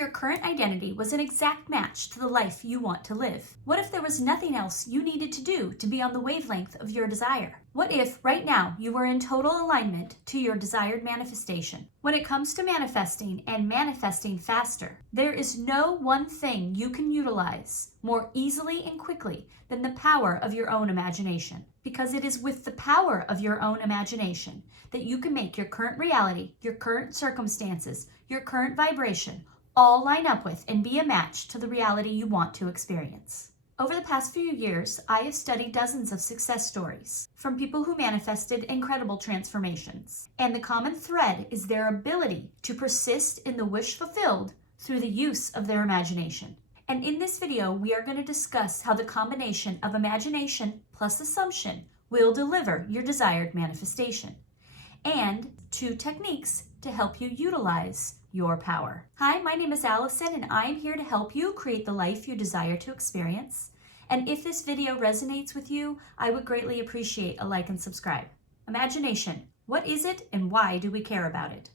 your current identity was an exact match to the life you want to live? What if there was nothing else you needed to do to be on the wavelength of your desire? What if right now you were in total alignment to your desired manifestation? When it comes to manifesting and manifesting faster, there is no one thing you can utilize more easily and quickly than the power of your own imagination. Because it is with the power of your own imagination that you can make your current reality, your current circumstances, your current vibration all line up with and be a match to the reality you want to experience. Over the past few years, I have studied dozens of success stories from people who manifested incredible transformations. And the common thread is their ability to persist in the wish fulfilled through the use of their imagination. And in this video, we are going to discuss how the combination of imagination plus assumption will deliver your desired manifestation, and 2 techniques to help you utilize your power. Hi, my name is Allison, and I am here to help you create the life you desire to experience. And if this video resonates with you, I would greatly appreciate a like and subscribe. Imagination. What is it and why do we care about it?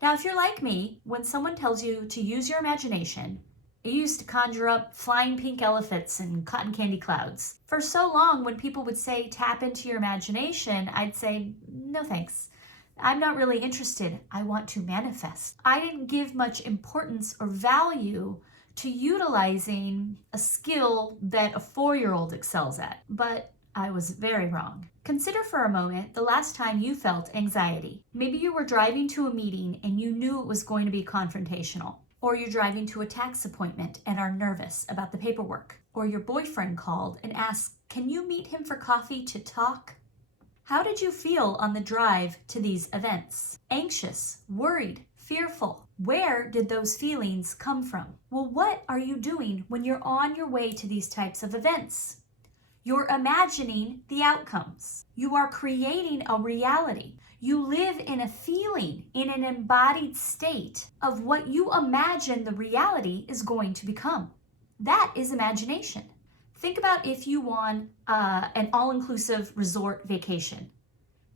Now, if you're like me, when someone tells you to use your imagination, it used to conjure up flying pink elephants and cotton candy clouds. For so long, when people would say tap into your imagination, I'd say, no thanks. I'm not really interested. I want to manifest. I didn't give much importance or value to utilizing a skill that a 4-year-old excels at, but I was very wrong. Consider for a moment the last time you felt anxiety. Maybe you were driving to a meeting and you knew it was going to be confrontational. Or you're driving to a tax appointment and are nervous about the paperwork. Or your boyfriend called and asked, can you meet him for coffee to talk? How did you feel on the drive to these events? Anxious, worried, fearful. Where did those feelings come from? Well, what are you doing when you're on your way to these types of events? You're imagining the outcomes. You are creating a reality. You live in a feeling, in an embodied state of what you imagine the reality is going to become. That is imagination. Think about if you won an all-inclusive resort vacation.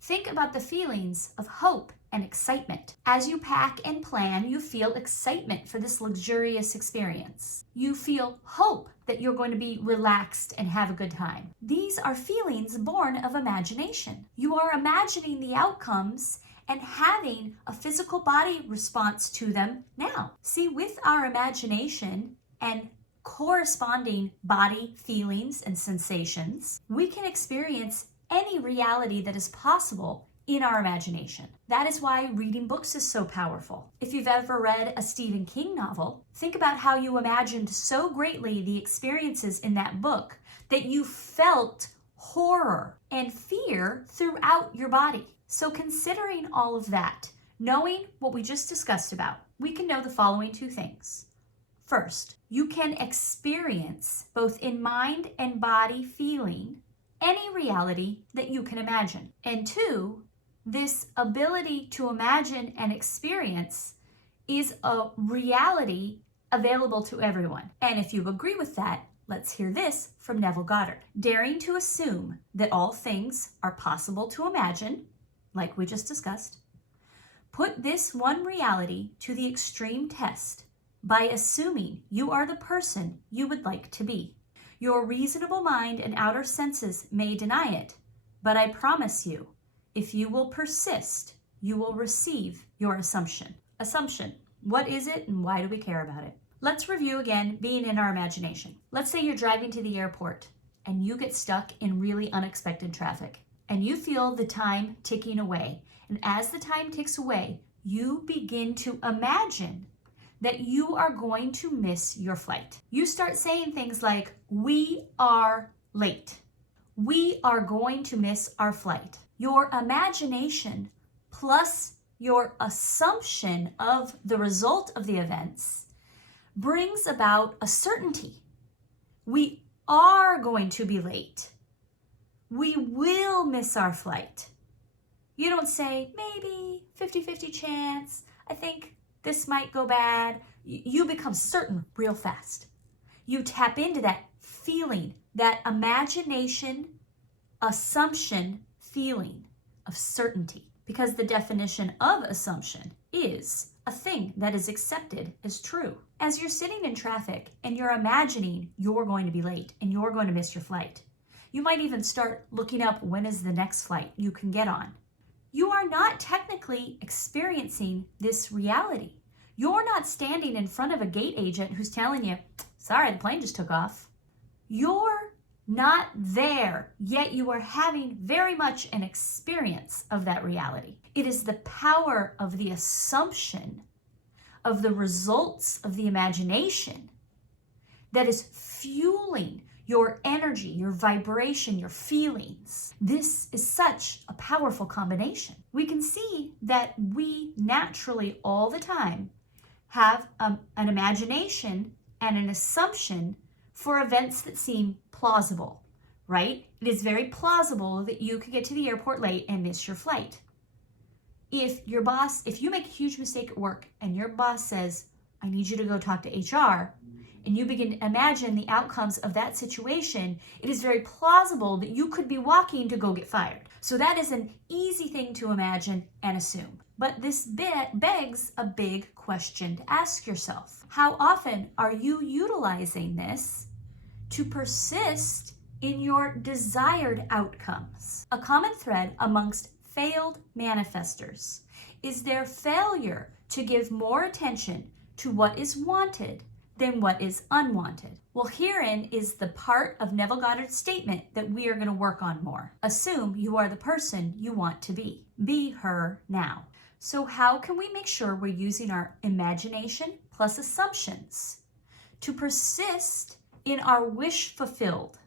Think about the feelings of hope and excitement. As you pack and plan, you feel excitement for this luxurious experience. You feel hope that you're going to be relaxed and have a good time. These are feelings born of imagination. You are imagining the outcomes and having a physical body response to them now. See, with our imagination and corresponding body feelings and sensations, we can experience any reality that is possible in our imagination. That is why reading books is so powerful. If you've ever read a Stephen King novel, think about how you imagined so greatly the experiences in that book that you felt horror and fear throughout your body. So considering all of that, knowing what we just discussed about, we can know the following 2 things. First, you can experience both in mind and body feeling any reality that you can imagine. And 2, this ability to imagine and experience is a reality available to everyone. And if you agree with that, let's hear this from Neville Goddard. Daring to assume that all things are possible to imagine, like we just discussed, put this one reality to the extreme test by assuming you are the person you would like to be. Your reasonable mind and outer senses may deny it, but I promise you, if you will persist, you will receive your assumption. Assumption. What is it and why do we care about it? Let's review again being in our imagination. Let's say you're driving to the airport and you get stuck in really unexpected traffic and you feel the time ticking away. And as the time ticks away, you begin to imagine that you are going to miss your flight. You start saying things like, we are late. We are going to miss our flight. Your imagination plus your assumption of the result of the events brings about a certainty. We are going to be late. We will miss our flight. You don't say, maybe, 50-50 chance, I think this might go bad. You become certain real fast. You tap into that feeling, that imagination, assumption feeling of certainty. Because the definition of assumption is a thing that is accepted as true. As you're sitting in traffic and you're imagining you're going to be late and you're going to miss your flight, you might even start looking up when is the next flight you can get on. You are not technically experiencing this reality. You're not standing in front of a gate agent who's telling you, sorry, the plane just took off. You're not there, yet you are having very much an experience of that reality. It is the power of the assumption of the results of the imagination that is fueling your energy, your vibration, your feelings. This is such a powerful combination. We can see that we naturally all the time have an imagination and an assumption for events that seem plausible, right? It is very plausible that you could get to the airport late and miss your flight. If you make a huge mistake at work and your boss says, I need you to go talk to HR, and you begin to imagine the outcomes of that situation, it is very plausible that you could be walking to go get fired. So that is an easy thing to imagine and assume. But this begs a big question to ask yourself. How often are you utilizing this to persist in your desired outcomes? A common thread amongst failed manifestors is their failure to give more attention to what is wanted than what is unwanted. Well, herein is the part of Neville Goddard's statement that we are going to work on more. Assume you are the person you want to be. Be her now. So how can we make sure we're using our imagination plus assumptions to persist in our wish fulfilled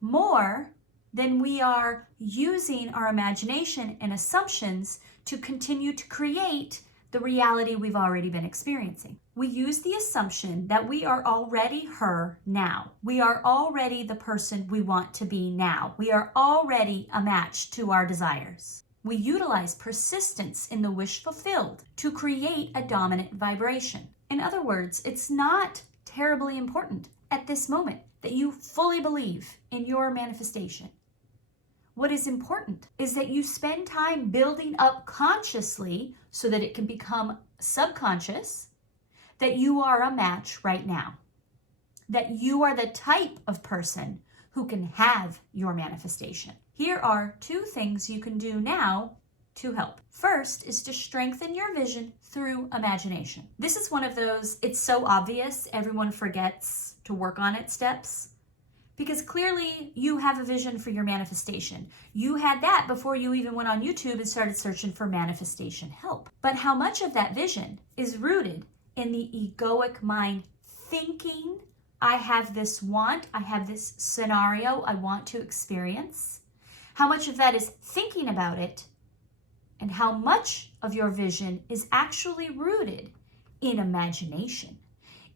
more than we are using our imagination and assumptions to continue to create the reality we've already been experiencing? We use the assumption that we are already her now. We are already the person we want to be now. We are already a match to our desires. We utilize persistence in the wish fulfilled to create a dominant vibration. In other words, it's not terribly important at this moment that you fully believe in your manifestation. What is important is that you spend time building up consciously so that it can become subconscious that you are a match right now, that you are the type of person who can have your manifestation. Here are 2 things you can do now to help. First is to strengthen your vision through imagination. This is one of those, it's so obvious, everyone forgets to work on it steps. Because clearly you have a vision for your manifestation. You had that before you even went on YouTube and started searching for manifestation help. But how much of that vision is rooted in the egoic mind thinking, I have this want, I have this scenario I want to experience? How much of that is thinking about it? And how much of your vision is actually rooted in imagination,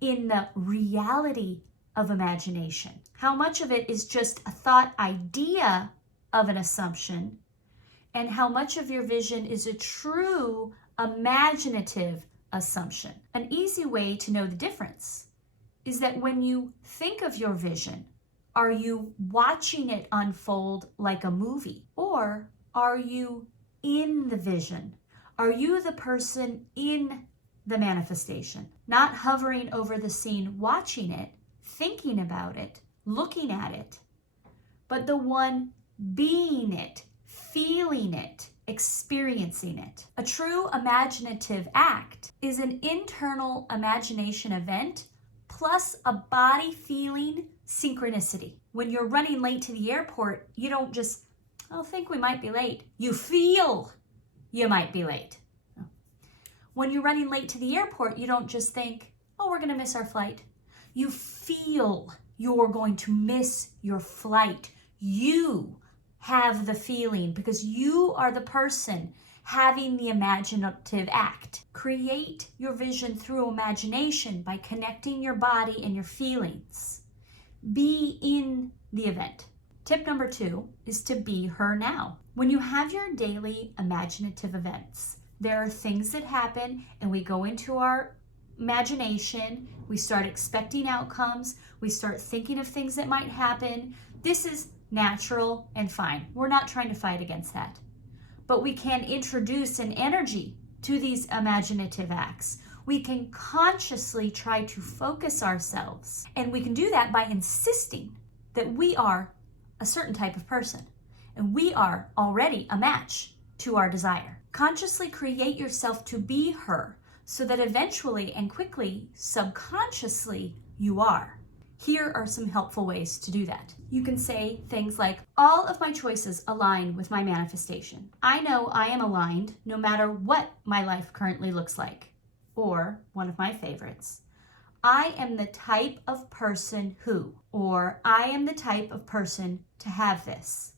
in the reality of imagination? How much of it is just a thought idea of an assumption? And how much of your vision is a true imaginative assumption? An easy way to know the difference is that when you think of your vision, are you watching it unfold like a movie? Or are you in the vision? Are you the person in the manifestation? Not hovering over the scene, watching it, thinking about it, looking at it, but the one being it, feeling it, experiencing it. A true imaginative act is an internal imagination event plus a body feeling synchronicity. When you're running late to the airport, you don't just, think we might be late. You feel you might be late. When you're running late to the airport, you don't just think, we're going to miss our flight. You feel you're going to miss your flight. You have the feeling because you are the person having the imaginative act. Create your vision through imagination by connecting your body and your feelings. Be in the event. Tip number 2 is to be her now. When you have your daily imaginative events, there are things that happen and we go into our imagination, we start expecting outcomes, we start thinking of things that might happen. This is natural and fine. We're not trying to fight against that. But we can introduce an energy to these imaginative acts. We can consciously try to focus ourselves, and we can do that by insisting that we are a certain type of person and we are already a match to our desire. Consciously create yourself to be her so that eventually and quickly, subconsciously, you are. Here are some helpful ways to do that. You can say things like, all of my choices align with my manifestation. I know I am aligned no matter what my life currently looks like. Or, one of my favorites, I am the type of person who, or I am the type of person to have this.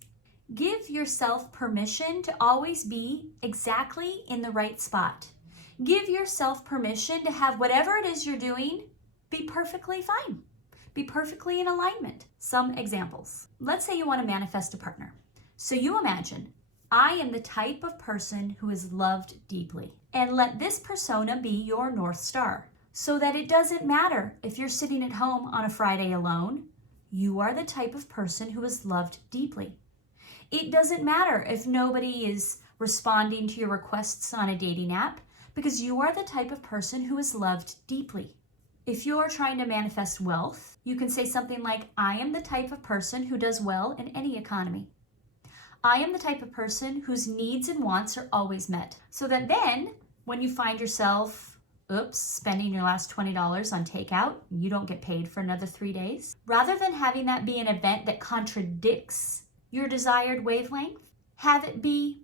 Give yourself permission to always be exactly in the right spot. Give yourself permission to have whatever it is you're doing be perfectly fine. Be perfectly in alignment. Some examples. Let's say you want to manifest a partner. So you imagine, I am the type of person who is loved deeply. And let this persona be your North Star, so that it doesn't matter if you're sitting at home on a Friday alone. You are the type of person who is loved deeply. It doesn't matter if nobody is responding to your requests on a dating app, because you are the type of person who is loved deeply. If you are trying to manifest wealth, you can say something like, I am the type of person who does well in any economy. I am the type of person whose needs and wants are always met. So that then, when you find yourself, spending your last $20 on takeout, you don't get paid for another 3 days, rather than having that be an event that contradicts your desired wavelength, have it be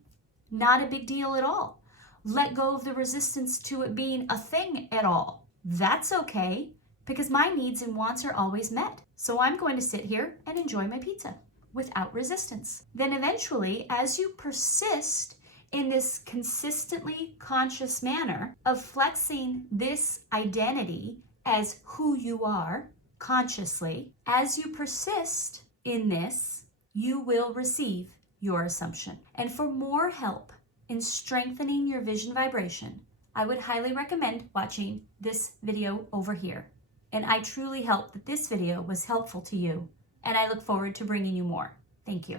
not a big deal at all. Let go of the resistance to it being a thing at all. That's okay, because my needs and wants are always met. So I'm going to sit here and enjoy my pizza without resistance. Then eventually, as you persist in this consistently conscious manner of flexing this identity as who you are consciously, as you persist in this, you will receive your assumption. And for more help in strengthening your vision vibration, I would highly recommend watching this video over here. And I truly hope that this video was helpful to you, and I look forward to bringing you more. Thank you.